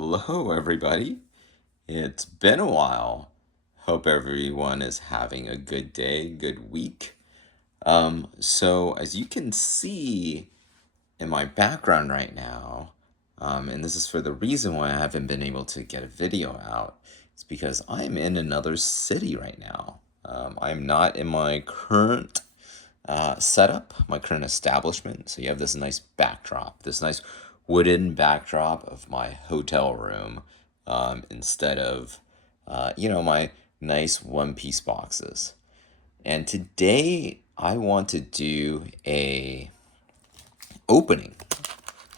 Hello, everybody. It's been a while. Hope everyone is having a good day, good week. So as you can see in my background right now, and this is for the reason why I haven't been able to get a video out, it's because I'm in another city right now. I'm not in my current setup, my current establishment. So you have this nice backdrop, this nice wooden backdrop of my hotel room, instead of, my nice one-piece boxes. And today I want to do a opening.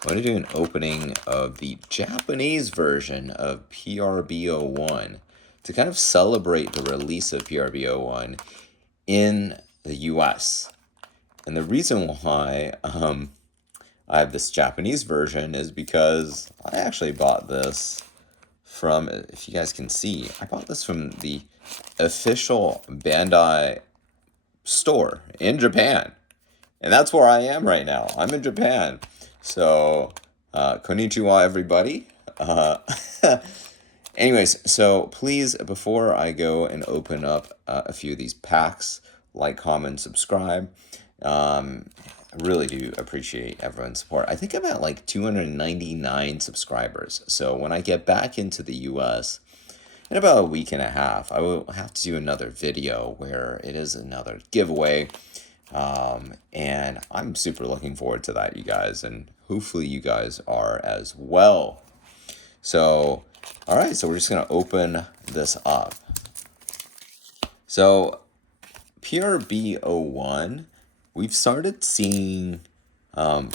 I want to do an opening of the Japanese version of PRB01 to kind of celebrate the release of PRB01 in the US. And the reason why I have this Japanese version is because I actually bought this from, if you guys can see, I bought this from the official Bandai store in Japan. And that's where I am right now. I'm in Japan. So, konnichiwa, everybody. Anyways, so please, before I go and open up a few of these packs, like, comment, subscribe. I really do appreciate everyone's support. I think I'm at like 299 subscribers. So when I get back into the US in about a week and a half, I will have to do another video where it is another giveaway. And I'm super looking forward to that, you guys. And hopefully you guys are as well. So, all right, so we're just going to open this up. So, PRB01, we've started seeing, I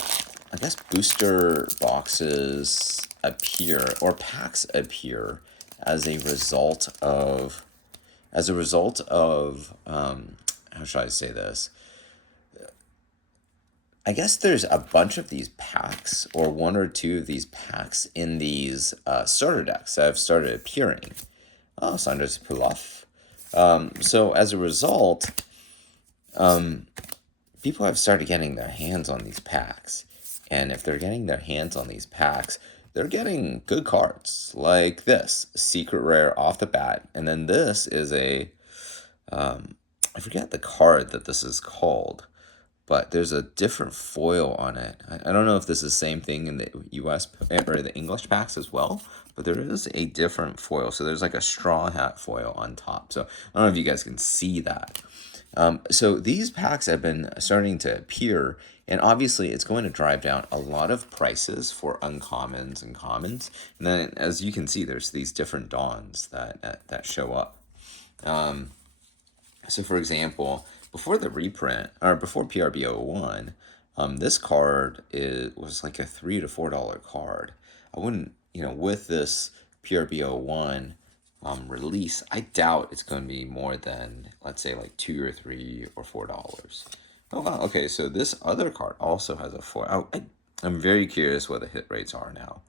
guess, booster boxes appear, or packs appear, as a result of, how should I say this? I guess there's a bunch of these packs, or one or two of these packs in these starter decks that have started appearing. Oh, Sanders Pulaf. So as a result, people have started getting their hands on these packs. And if they're getting their hands on these packs, they're getting good cards like this, secret rare off the bat. And then this is a, I forget the card that this is called, but there's a different foil on it. I don't know if this is the same thing in the US or the English packs as well, but there is a different foil. So there's like a straw hat foil on top. So I don't know if you guys can see that. So these packs have been starting to appear, and obviously it's going to drive down a lot of prices for uncommons and commons. And then, as you can see, there's these different dawns that show up. So for example, before the reprint, or before PRB01, this card was like a $3 to $4 card. I wouldn't, with this PRB01 release, I doubt it's going to be more than, let's say, like $2 or $3 or $4. Oh wow, okay, so this other card also has a foil. I'm very curious what the hit rates are now.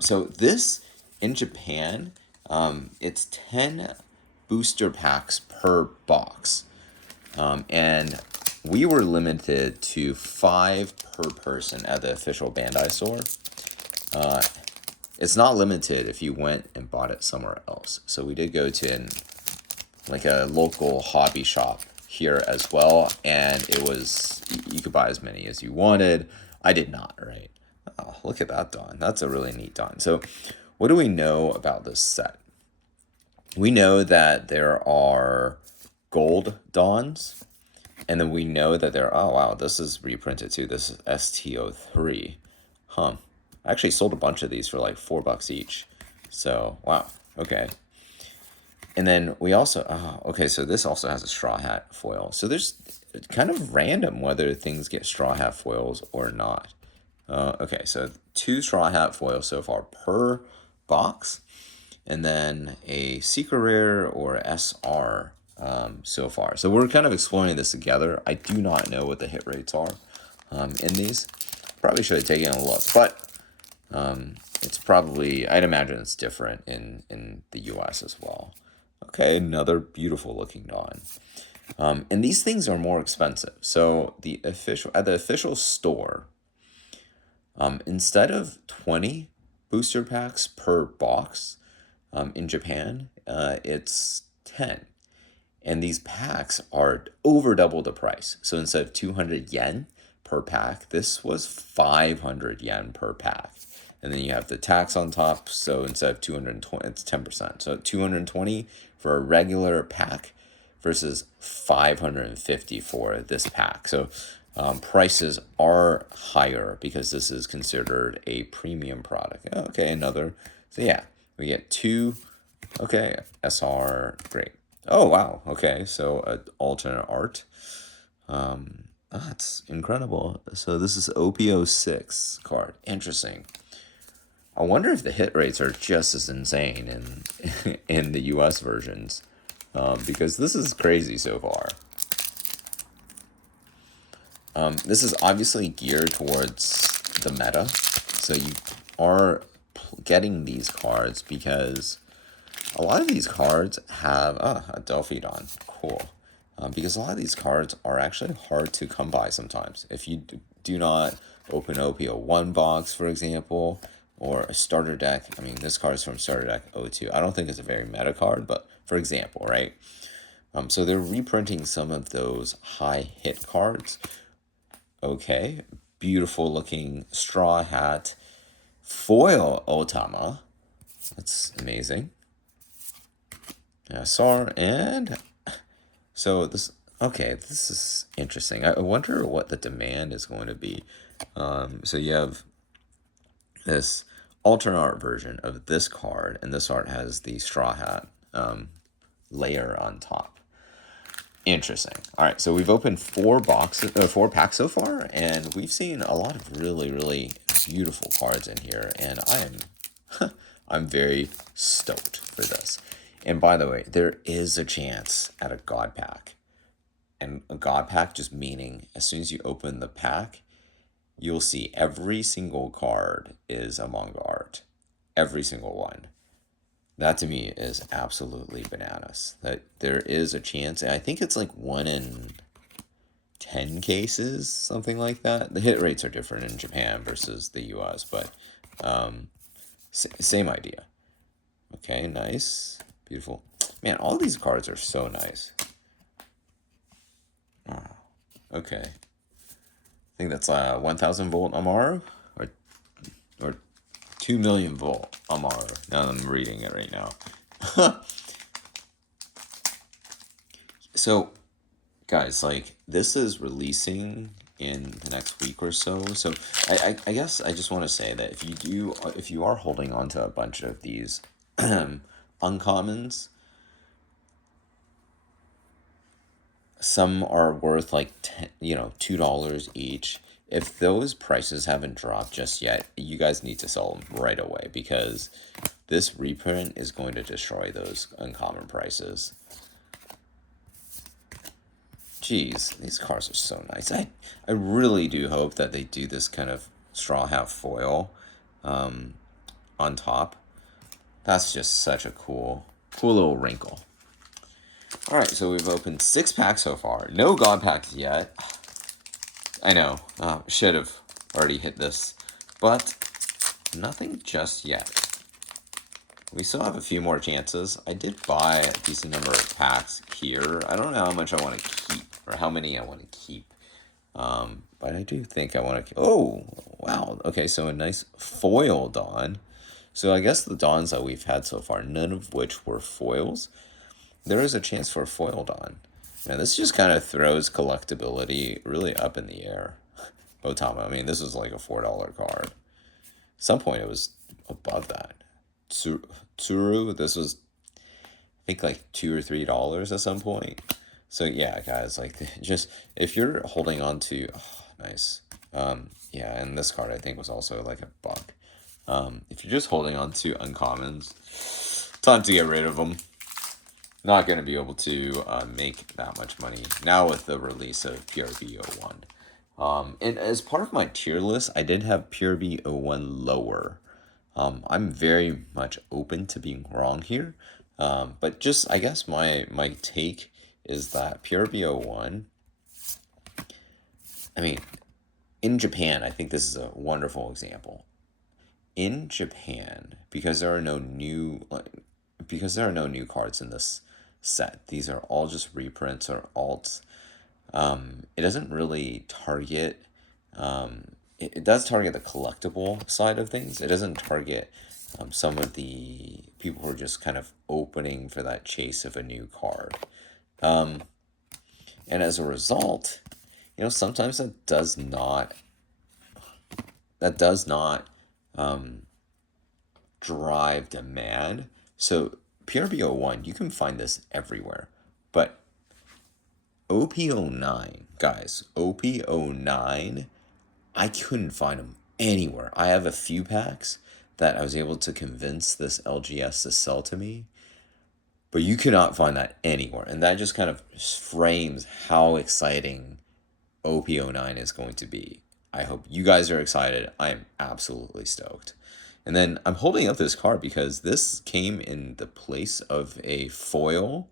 So this, in Japan, it's 10 booster packs per box. And we were limited to 5 per person at the official Bandai store. It's not limited if you went and bought it somewhere else. So we did go to like a local hobby shop here as well, and it was, you could buy as many as you wanted. I did not, right? Oh, look at that Dawn. That's a really neat Dawn. So what do we know about this set? We know that there are gold Dawns, and then we know that oh wow, this is reprinted too. This is ST03. I actually sold a bunch of these for like $4 each. So, wow, okay. And then we also, okay, so this also has a straw hat foil. So there's kind of random whether things get straw hat foils or not. Okay, so 2 straw hat foils so far per box. And then a secret rare or SR so far. So we're kind of exploring this together. I do not know what the hit rates are in these. Probably should have taken a look, but it's probably, I'd imagine it's different in the US as well. Okay, another beautiful looking Dawn. And these things are more expensive. So at the official store, instead of 20 booster packs per box. In Japan, it's 10. And these packs are over double the price. So instead of 200 yen per pack, this was 500 yen per pack. And then you have the tax on top. So instead of 220, it's 10%. So 220 for a regular pack versus 550 for this pack. So prices are higher because this is considered a premium product. Okay, another. So yeah, we get two. Okay, SR, great. Oh wow. Okay, so alternate art. That's incredible. So this is OPO6 card. Interesting. I wonder if the hit rates are just as insane in in the US versions, because this is crazy so far. This is obviously geared towards the meta, so you are getting these cards because a lot of these cards have a Delphidon. Cool. Because a lot of these cards are actually hard to come by sometimes. If you do not open OPO1 box, for example, or a starter deck. I mean, this card is from starter deck O2. I don't think it's a very meta card, but for example, right? So they're reprinting some of those high hit cards. Okay, beautiful looking straw hat foil Otama. That's amazing. SR and so this. Okay, this is interesting. I wonder what the demand is going to be. So you have this alternate art version of this card, and this art has the straw hat layer on top. Interesting. All right, so we've opened 4 packs so far, and we've seen a lot of really, really beautiful cards in here, and I'm very stoked for this. And by the way, there is a chance at a God pack. And a God pack just meaning as soon as you open the pack, you'll see every single card is a manga art. Every single one. That to me is absolutely bananas. That there is a chance, and I think it's like 1 in 10 cases, something like that. The hit rates are different in Japan versus the US, but same idea. Okay, nice. Beautiful. Man, all these cards are so nice. Oh, okay. I think that's 1,000 volt Amaru or 2 million volt Amaru. Now I'm reading it right now. So, guys, like this is releasing in the next week or so. So I guess I just want to say that if you are holding on to a bunch of these uncommons, some are worth like $2 each. If those prices haven't dropped just yet, you guys need to sell them right away because this reprint is going to destroy those uncommon prices. Jeez, these cards are so nice. I really do hope that they do this kind of straw hat foil on top. That's just such a cool little wrinkle. All right, so we've opened 6 packs so far. No God packs yet. I know, should have already hit this, but nothing just yet. We still have a few more chances. I did buy a decent number of packs here. I don't know how much I want to keep, or how many I want to keep. But I do think I want to... Oh, wow. Okay, so a nice foil Dawn. So I guess the Dawns that we've had so far, none of which were foils. There is a chance for a foil Dawn. Now, this just kind of throws collectability really up in the air. Otama, I mean, this was like a $4 card. At some point, it was above that. Tsuru, this was, I think, like $2 or $3 at some point. So, yeah, guys, like, just, if you're holding on to, oh, nice. Yeah, and this card, I think, was also like $1. If you're just holding on to uncommons, time to get rid of them. Not going to be able to make that much money now with the release of PRB01. And as part of my tier list, I did have PRB01 lower. I'm very much open to being wrong here. But just, I guess my take is that PRB01, I mean, in Japan, I think this is a wonderful example. in Japan, because there are no new cards in this set. These are all just reprints or alts. It doesn't really target. It does target the collectible side of things. It doesn't target some of the people who are just kind of opening for that chase of a new card. And as a result, sometimes that does not drive demand. So PRBO1, you can find this everywhere. But OP09, guys, OP09, I couldn't find them anywhere. I have a few packs that I was able to convince this LGS to sell to me, but you cannot find that anywhere. And that just kind of frames how exciting OP09 is going to be. I hope you guys are excited. I am absolutely stoked. And then I'm holding up this card because this came in the place of a foil,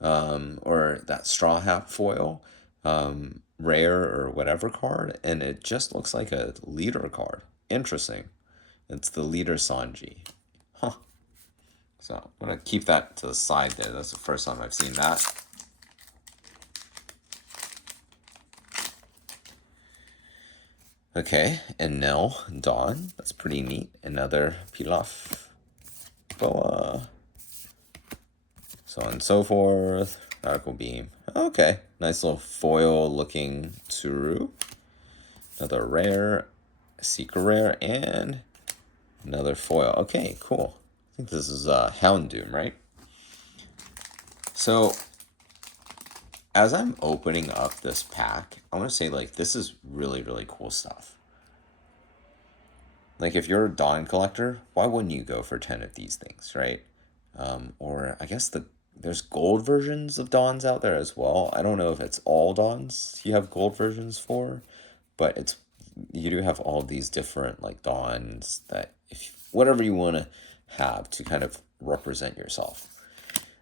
or that straw hat foil, rare or whatever card, and it just looks like a leader card. Interesting. It's the leader Sanji. Huh. So I'm going to keep that to the side there. That's the first time I've seen that. Okay, and Nell Dawn. That's pretty neat. Another Pilaf. Boa. So on and so forth. Radical Beam. Okay, nice little foil looking Tsuru. Another rare. Secret rare. And another foil. Okay, cool. I think this is Houndoom, right? So as I'm opening up this pack, I want to say, like, this is really, really cool stuff. Like, if you're a Dawn collector, why wouldn't you go for 10 of these things, right? Or I guess there's gold versions of Dawns out there as well. I don't know if it's all Dawns you have gold versions for, but you do have all these different, like, Dawns that, whatever you want to have to kind of represent yourself.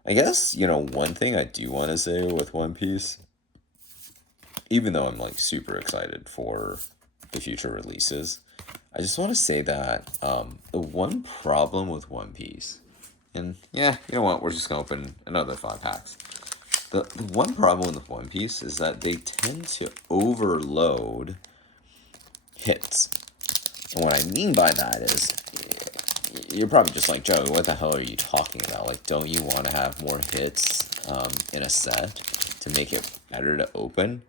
I guess, one thing I do want to say with One Piece, even though I'm, like, super excited for the future releases, I just want to say that the one problem with One Piece, and yeah, you know what, we're just going to open another 5 packs. The one problem with One Piece is that they tend to overload hits. And what I mean by that is, you're probably just like, Joe, what the hell are you talking about? Like, don't you want to have more hits in a set to make it better to open?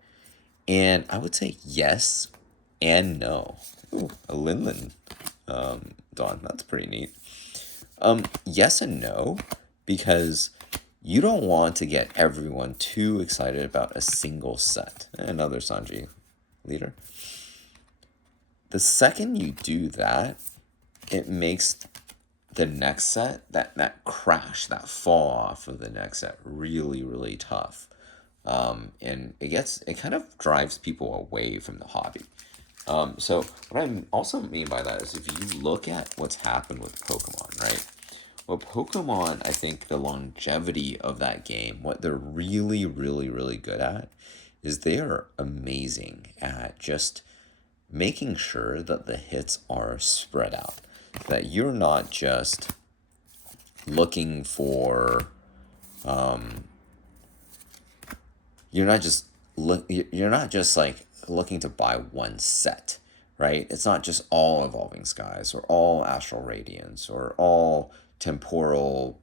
And I would say yes and no. Ooh, a Linlin Dawn. That's pretty neat. Yes and no, because you don't want to get everyone too excited about a single set. Another Sanji leader. The second you do that, it makes the next set, that crash, that fall off of the next set really, really tough. And it kind of drives people away from the hobby. So what I also mean by that is, if you look at what's happened with Pokemon, right? Well, Pokemon, I think the longevity of that game, what they're really, really, really good at is they are amazing at just making sure that the hits are spread out. That you're not just looking for, you're not just like looking to buy one set, right? It's not just all Evolving Skies or all Astral Radiance or all Temporal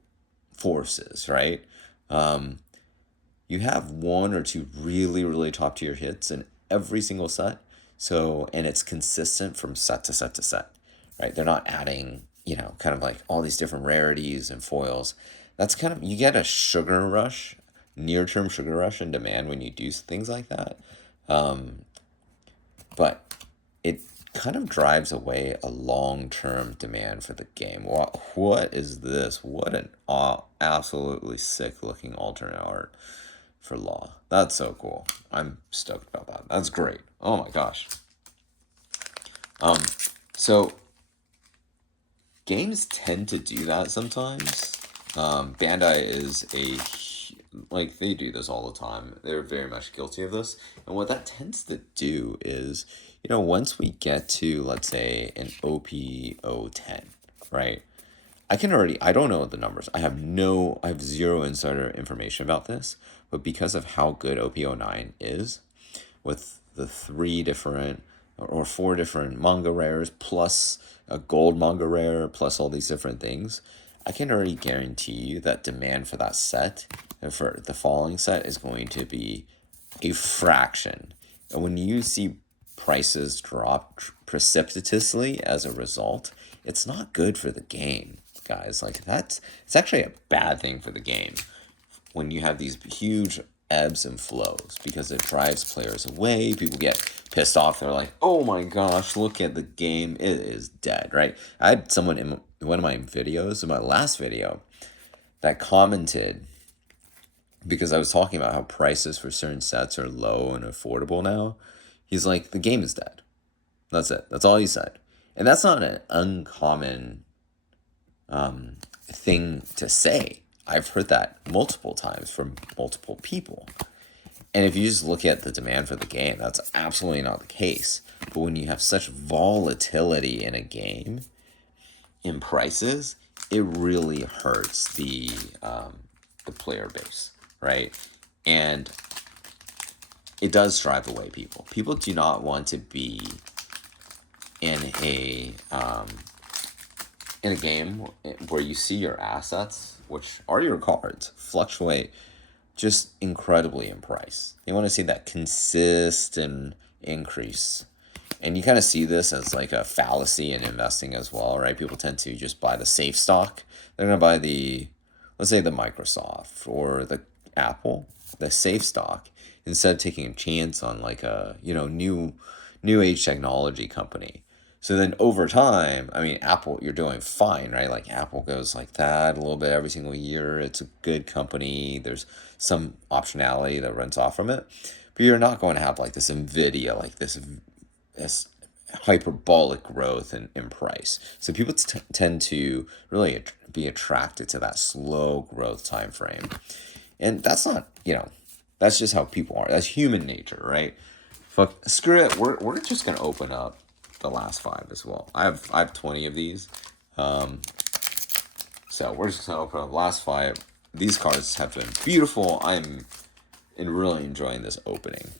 Forces, right? You have one or two really, really top tier hits in every single set. So, and it's consistent from set to set to set, right? They're not adding, kind of like all these different rarities and foils. That's kind of, you get a sugar rush, near-term sugar rush in demand when you do things like that. But it kind of drives away a long-term demand for the game. What is this? What an absolutely sick-looking alternate art for Law. That's so cool. I'm stoked about that. That's great. Oh my gosh. So games tend to do that sometimes. Bandai is they do this all the time. They're very much guilty of this. And what that tends to do is once we get to, let's say, an OPO10, right? I don't know the numbers. I have zero insider information about this, but because of how good OPO9 is, with the three different or four different manga rares plus a gold manga rare plus all these different things, I can already guarantee you that demand for that set and for the following set is going to be a fraction. And when you see prices drop precipitously as a result, it's not good for the game, guys. Like it's actually a bad thing for the game when you have these huge ebbs and flows because it drives players away. People get pissed off. They're like, "Oh my gosh, look at the game. It is dead." Right? I had someone in one of my videos, in my last video, that commented because I was talking about how prices for certain sets are low and affordable now. He's like, "The game is dead." That's it. That's all he said. And that's not an uncommon thing to say. I've heard that multiple times from multiple people. And if you just look at the demand for the game, that's absolutely not the case. But when you have such volatility in a game, in prices, it really hurts the player base, right? And it does drive away people. People do not want to be in a game where you see your assets, which are your cards, fluctuate just incredibly in price. You want to see that consistent increase. And you kind of see this as like a fallacy in investing as well, right? People tend to just buy the safe stock. They're going to buy let's say the Microsoft or the Apple, the safe stock, instead of taking a chance on like a, new age technology company. So then over time, I mean, Apple, you're doing fine, right? Like Apple goes like that a little bit every single year. It's a good company. There's some optionality that runs off from it. But you're not going to have like this Nvidia, like this hyperbolic growth in price. So people tend to really be attracted to that slow growth time frame. And that's not, that's just how people are. That's human nature, right? Fuck, screw it. We're just gonna open up the last 5 as well. I have 20 of these. So we're just gonna open up the last 5. These cards have been beautiful. I'm really enjoying this opening.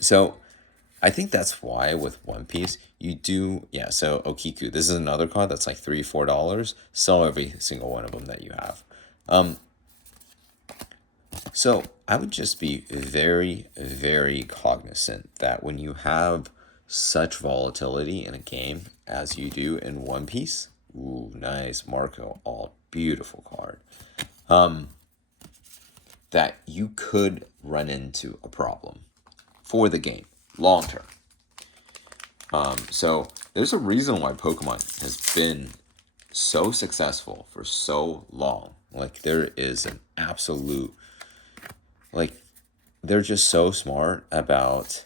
So I think that's why with One Piece you do, yeah. So Okiku, this is another card that's like $3-4. Sell every single one of them that you have. So I would just be very, very cognizant that when you have such volatility in a game as you do in One Piece, ooh, nice Marco, all beautiful card, that you could run into a problem for the game long term. So there's a reason why Pokemon has been so successful for so long. Like there is an absolute, like they're just so smart about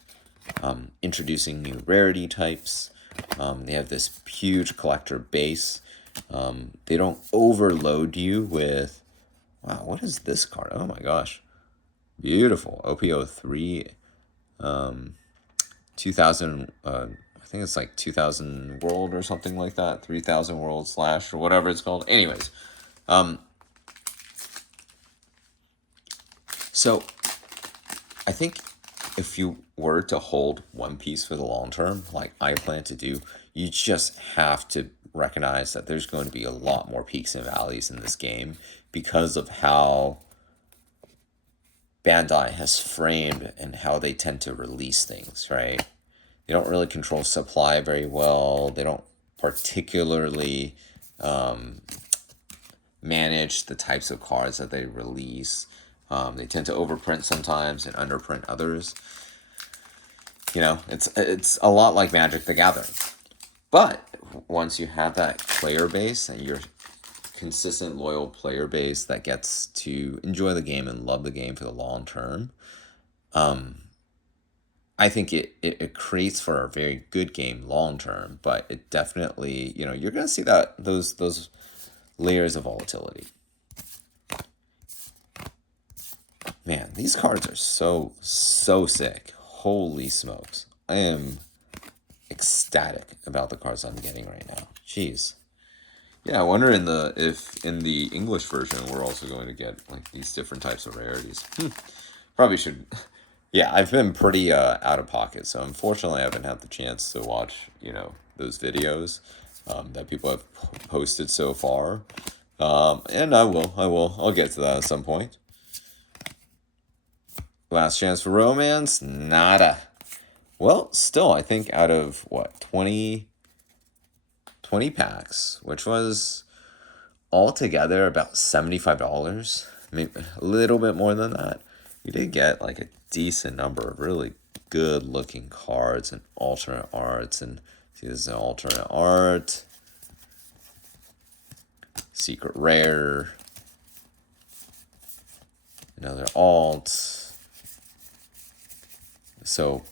introducing new rarity types. They have this huge collector base. They don't overload you with, wow, what is this card? Oh my gosh. Beautiful. OPO3, 2000, I think it's like 2000 world or something like that. 3000 world slash or whatever it's called. Anyways, so I think if you were to hold One Piece for the long term, like I plan to do, you just have to recognize that there's going to be a lot more peaks and valleys in this game because of how Bandai has framed and how they tend to release things, right? They don't really control supply very well. They don't particularly manage the types of cards that they release. They tend to overprint sometimes and underprint others. It's a lot like Magic the Gathering. But once you have that player base and your consistent, loyal player base that gets to enjoy the game and love the game for the long term, I think it creates for a very good game long term. But it definitely, you're gonna see that those layers of volatility. Man, these cards are so sick. Holy smokes. I am ecstatic about the cards I'm getting right now. Jeez. Yeah, I wonder if in the English version we're also going to get like these different types of rarities. Probably should. Yeah, I've been pretty out of pocket, so unfortunately I haven't had the chance to watch, those videos that people have posted so far. And I'll get to that at some point. Last chance for romance, nada. Well, still, I think out of what, 20 packs, which was altogether about $75, maybe a little bit more than that. We did get like a decent number of really good looking cards and alternate arts. And see, this is an alternate art, secret rare, another alt. So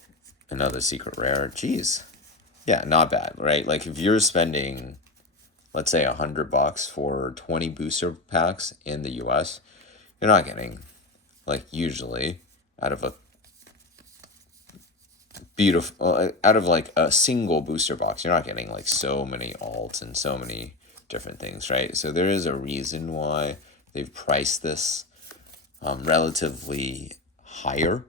another secret rare. Jeez. Yeah, not bad, right? Like if you're spending, let's say, $100 for 20 booster packs in the US, you're not getting, like, usually out of a beautiful, out of like a single booster box, you're not getting like so many alts and so many different things, right? So there is a reason why they've priced this relatively higher.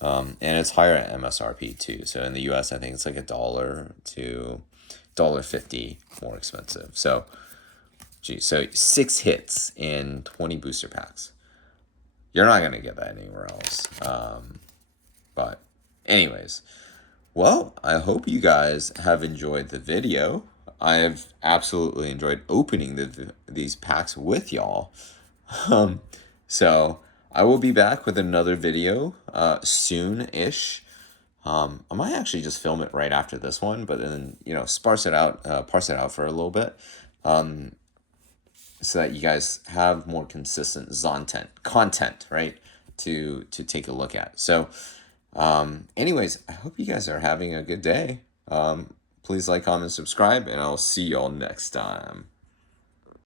And it's higher at MSRP too. So in the US, I think it's like $1 to $1.50 more expensive. So, geez, so 6 hits in 20 booster packs. You're not going to get that anywhere else. But anyways, well, I hope you guys have enjoyed the video. I have absolutely enjoyed opening these packs with y'all. So I will be back with another video soon-ish. I might actually just film it right after this one, but then, parse it out for a little bit, so that you guys have more consistent content, right, to take a look at. So, anyways, I hope you guys are having a good day. Please like, comment, subscribe, and I'll see y'all next time.